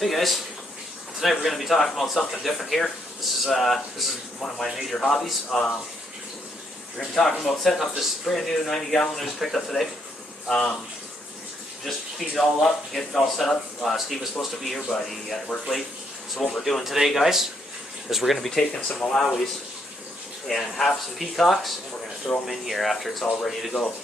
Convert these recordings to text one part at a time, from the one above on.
Hey guys, tonight we're going to be talking about something different here. This is one of my major hobbies. We're going to be talking about setting up this brand new 90-gallon I just picked up today. Just feed it all up, get it all set up. Steve was supposed to be here, but he had to work late. So what we're doing today, guys, is we're going to be taking some Malawi's and have some peacocks, and we're going to throw them in here after it's all ready to go.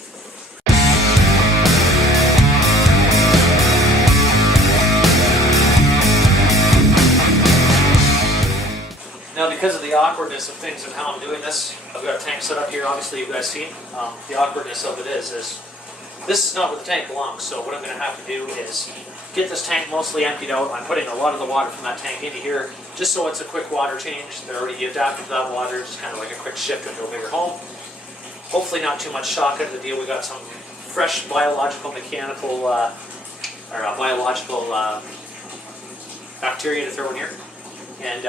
Now, because of the awkwardness of things and how I'm doing this, I've got a tank set up here. Obviously, you guys seen. The awkwardness of it is this is not where the tank belongs. So what I'm going to have to do is get this tank mostly emptied out. I'm putting a lot of the water from that tank into here, just so it's a quick water change. They're already adapted to that water, just kind of like a quick shift into a bigger home. Hopefully, not too much shock out of the deal. We got some fresh biological, mechanical, biological bacteria to throw in here, and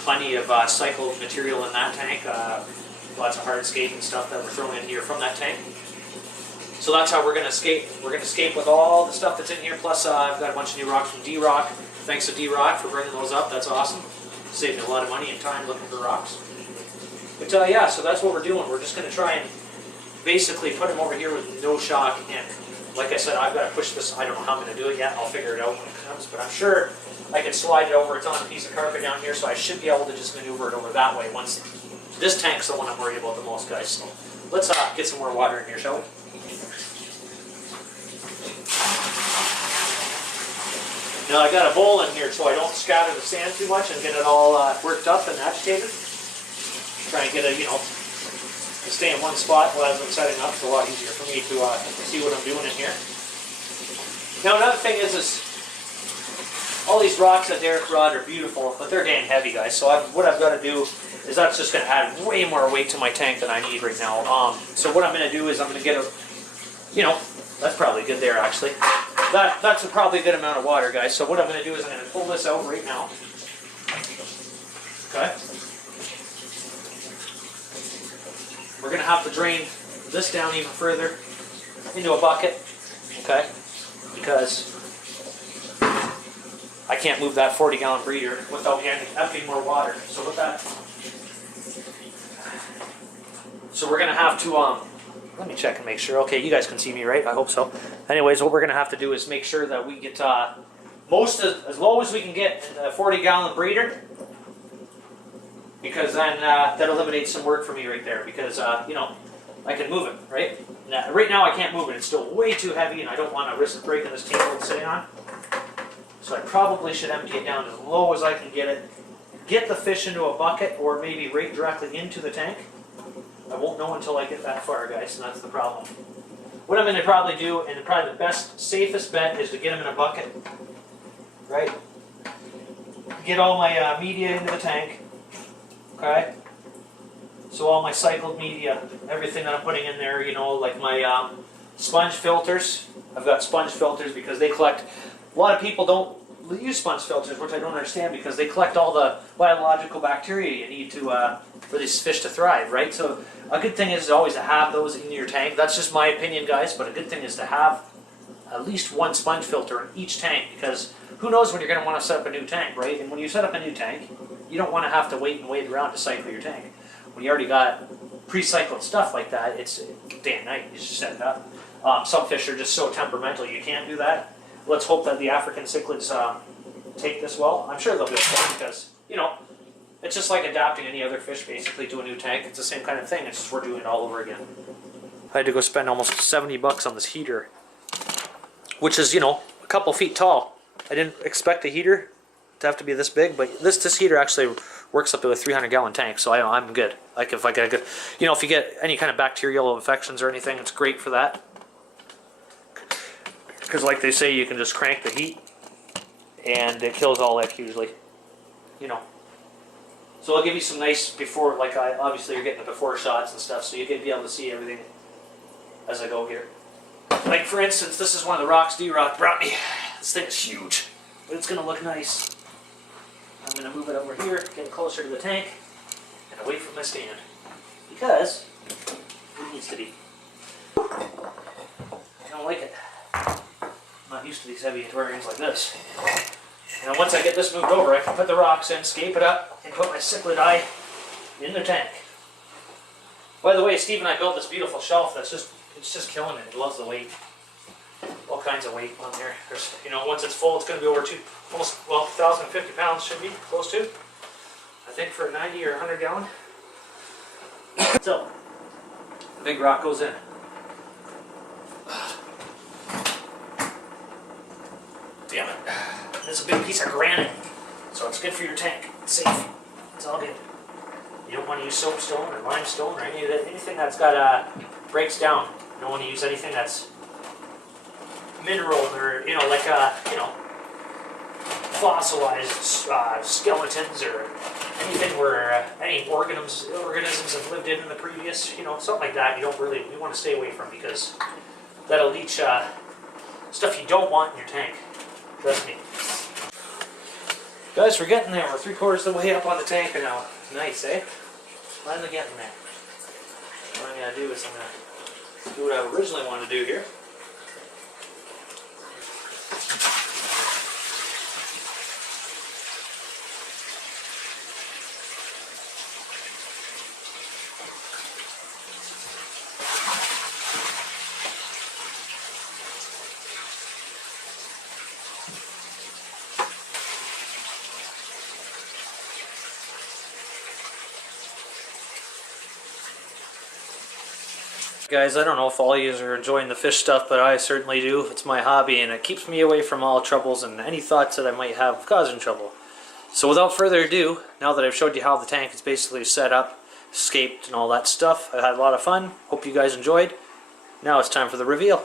plenty of cycled material in that tank, lots of hardscape and stuff that we're throwing in here from that tank. So that's how we're going to escape. We're going to escape with all the stuff that's in here, plus I've got a bunch of new rocks from D-Rock. Thanks to D-Rock for bringing those up, that's awesome. Saved me a lot of money and time looking for rocks. But yeah, so that's what we're doing. We're just going to try and basically put them over here with no shock. And like I said, I've got to push this. I don't know how I'm going to do it yet. I'll figure it out when it comes, but I'm sure I can slide it over. It's on a piece of carpet down here, so I should be able to just maneuver it over that way. Once this tank's the one I'm worried about the most, guys. So let's get some more water in here, shall we? Now I got a bowl in here so I don't scatter the sand too much and get it all worked up and agitated. Try and get it, to stay in one spot while I'm setting up. It's a lot easier for me to see what I'm doing in here. Now another thing is all these rocks that Derek brought are beautiful, but they're damn heavy, guys. So what I've got to do is that's just going to add way more weight to my tank than I need right now. So what I'm going to do is I'm going to get a, that's probably good there actually. That's probably a good amount of water, guys. So what I'm going to do is I'm going to pull this out right now. Okay. We're going to have to drain this down even further into a bucket. Okay. Because I can't move that 40-gallon breeder without emptying more water. So with that, we're gonna have to let me check and make sure. Okay, you guys can see me, right? I hope so. Anyways, what we're gonna have to do is make sure that we get as low as we can get in the 40-gallon breeder, because then that eliminates some work for me right there. Because I can move it, right? Now, right now I can't move it. It's still way too heavy, and I don't want to risk breaking this table it's sitting on. So I probably should empty it down as low as I can get it. Get the fish into a bucket or maybe right directly into the tank. I won't know until I get that far, guys, and that's the problem. What I'm going to probably do, and probably the best, safest bet, is to get them in a bucket. Right? Get all my media into the tank. Okay? So all my cycled media, everything that I'm putting in there, like my sponge filters. I've got sponge filters because they collect. A lot of people don't use sponge filters, which I don't understand, because they collect all the biological bacteria you need for these fish to thrive, right? So a good thing is always to have those in your tank. That's just my opinion, guys, but a good thing is to have at least one sponge filter in each tank, because who knows when you're going to want to set up a new tank, right? And when you set up a new tank, you don't want to have to wait around to cycle your tank. When you already got pre-cycled stuff like that, it's day and night. You just set it up. Some fish are just so temperamental you can't do that. Let's hope that the African cichlids take this well. I'm sure they'll be okay because, it's just like adapting any other fish basically to a new tank. It's the same kind of thing. It's just we're doing it all over again. I had to go spend almost $70 on this heater, which is, a couple feet tall. I didn't expect the heater to have to be this big, but this heater actually works up to a 300-gallon tank, so I'm good. Like if I get a good, if you get any kind of bacterial infections or anything, it's great for that. Because like they say, you can just crank the heat and it kills all that usually, So I'll give you some nice before, obviously you're getting the before shots and stuff, so you can be able to see everything as I go here. Like for instance, this is one of the rocks D-Rock brought me. This thing is huge, but it's going to look nice. I'm going to move it over here, get it closer to the tank, and away from my stand. Because it needs to be. I don't like it. I'm not used to these heavy aquariums like this. And once I get this moved over, I can put the rocks in, scape it up, and put my cichlid eye in the tank. By the way, Steve and I built this beautiful shelf that's it's just killing it. It loves the weight. All kinds of weight on there. There's, you know, once it's full, it's going to be over almost 1,050 pounds should be, close to. I think for a 90 or 100 gallon. So, the big rock goes in. Damn it. This is a big piece of granite, so it's good for your tank. It's safe. It's all good. You don't want to use soapstone or limestone or anything that's got breaks down. You don't want to use anything that's mineral or like fossilized skeletons or anything where any organisms have lived in the previous, something like that. You want to stay away from, because that'll leach stuff you don't want in your tank. Trust me. Guys, we're getting there. We're 3/4 of the way up on the tank now. Nice, eh? Finally getting there. What I'm going to do is I'm going to do what I originally wanted to do here. Guys, I don't know if all of you are enjoying the fish stuff, but I certainly do. It's my hobby, and it keeps me away from all troubles and any thoughts that I might have of causing trouble. So without further ado, now that I've showed you how the tank is basically set up, scaped, and all that stuff, I had a lot of fun. Hope you guys enjoyed. Now it's time for the reveal.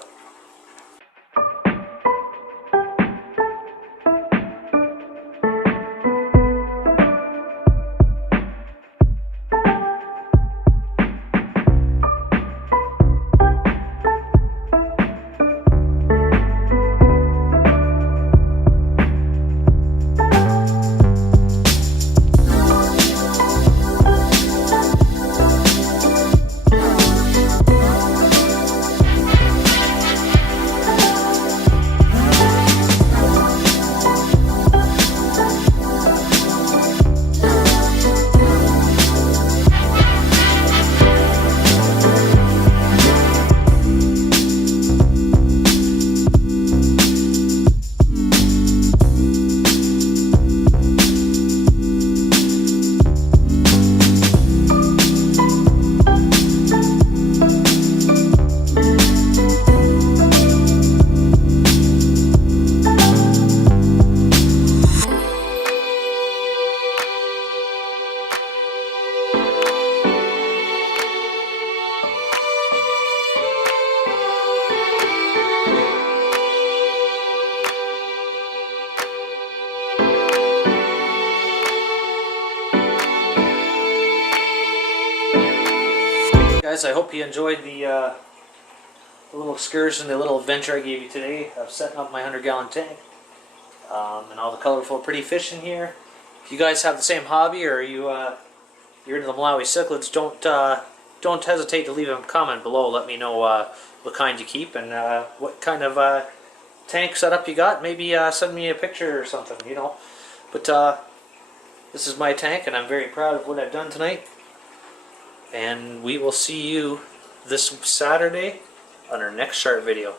Guys, I hope you enjoyed the little excursion, the little adventure I gave you today of setting up my 100-gallon tank, and all the colorful, pretty fish in here. If you guys have the same hobby, or you're into the Malawi cichlids, don't hesitate to leave a comment below. Let me know what kind you keep and what kind of tank setup you got. Maybe send me a picture or something, But this is my tank, and I'm very proud of what I've done tonight. And we will see you this Saturday on our next shark video.